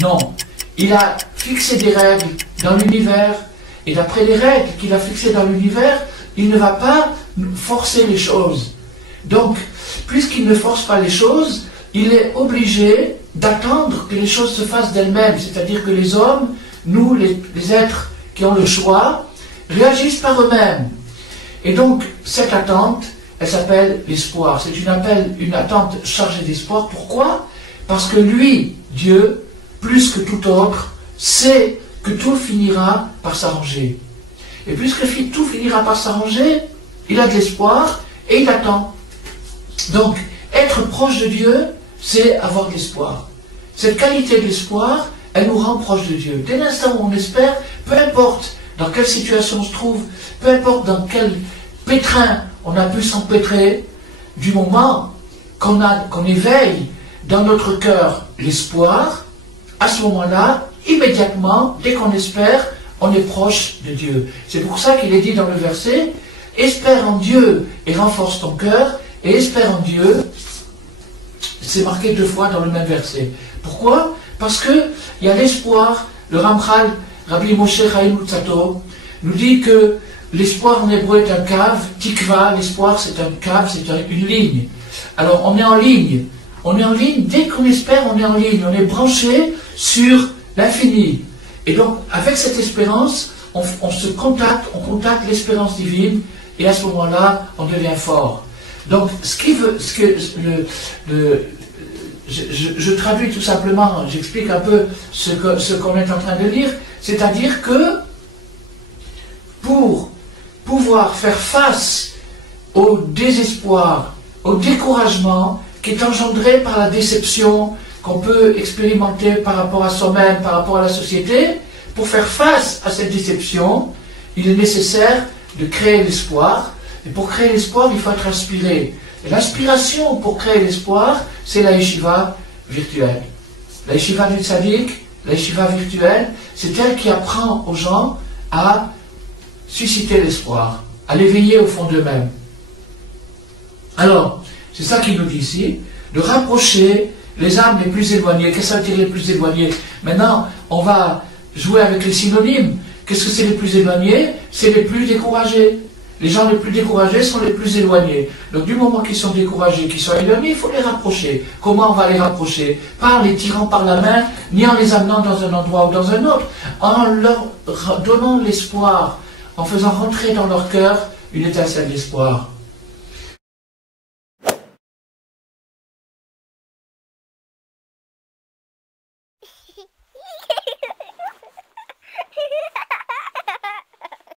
Non. Il a fixé des règles dans l'univers, et d'après les règles qu'il a fixées dans l'univers, il ne va pas forcer les choses. Donc, puisqu'il ne force pas les choses, il est obligé d'attendre que les choses se fassent d'elles-mêmes, c'est-à-dire que les hommes, nous, les êtres qui ont le choix, réagissent par eux-mêmes. Et donc, cette attente, elle s'appelle l'espoir. C'est une attente chargée d'espoir. Pourquoi? Parce que lui, Dieu, plus que tout autre, sait que tout finira par s'arranger. Et puisque tout finira par s'arranger, il a de l'espoir et il attend. Donc, être proche de Dieu, c'est avoir de l'espoir. Cette qualité d'espoir, elle nous rend proche de Dieu. Dès l'instant où on espère, peu importe dans quelle situation on se trouve, peu importe dans quel pétrin on a pu s'empêtrer, du moment qu'on éveille dans notre cœur l'espoir, à ce moment-là, immédiatement, dès qu'on espère, on est proche de Dieu. C'est pour ça qu'il est dit dans le verset, « Espère en Dieu et renforce ton cœur », et « Espère en Dieu », c'est marqué 2 fois dans le même verset. Pourquoi? Parce qu'il y a l'espoir. Le Ramchal, Rabbi Moshe Chaim Luzzatto, nous dit que l'espoir en hébreu est un cave, tikva, l'espoir c'est un cave, c'est une ligne. Alors on est en ligne. On est en ligne, dès qu'on espère, on est en ligne. On est branché sur l'infini. Et donc, avec cette espérance, on contacte l'espérance divine, et à ce moment-là, on devient fort. Donc, je traduis tout simplement, j'explique un peu ce qu'on est en train de lire, c'est-à-dire que pour pouvoir faire face au désespoir, au découragement qui est engendré par la déception qu'on peut expérimenter par rapport à soi-même, par rapport à la société, pour faire face à cette déception, il est nécessaire de créer l'espoir. Et pour créer l'espoir, il faut être inspiré. Et l'inspiration pour créer l'espoir, c'est la yeshiva virtuelle. La yeshiva du tzaddik, la yeshiva virtuelle, c'est elle qui apprend aux gens à susciter l'espoir, à l'éveiller au fond d'eux-mêmes. Alors, c'est ça qu'il nous dit ici, de rapprocher les âmes les plus éloignées. Qu'est-ce que ça veut dire les plus éloignées? Maintenant, on va jouer avec les synonymes. Qu'est-ce que c'est les plus éloignés? C'est les plus découragés. Les gens les plus découragés sont les plus éloignés. Donc du moment qu'ils sont découragés, qu'ils sont éloignés, il faut les rapprocher. Comment on va les rapprocher? Pas en les tirant par la main, ni en les amenant dans un endroit ou dans un autre. En leur donnant l'espoir, en faisant rentrer dans leur cœur une étincelle d'espoir.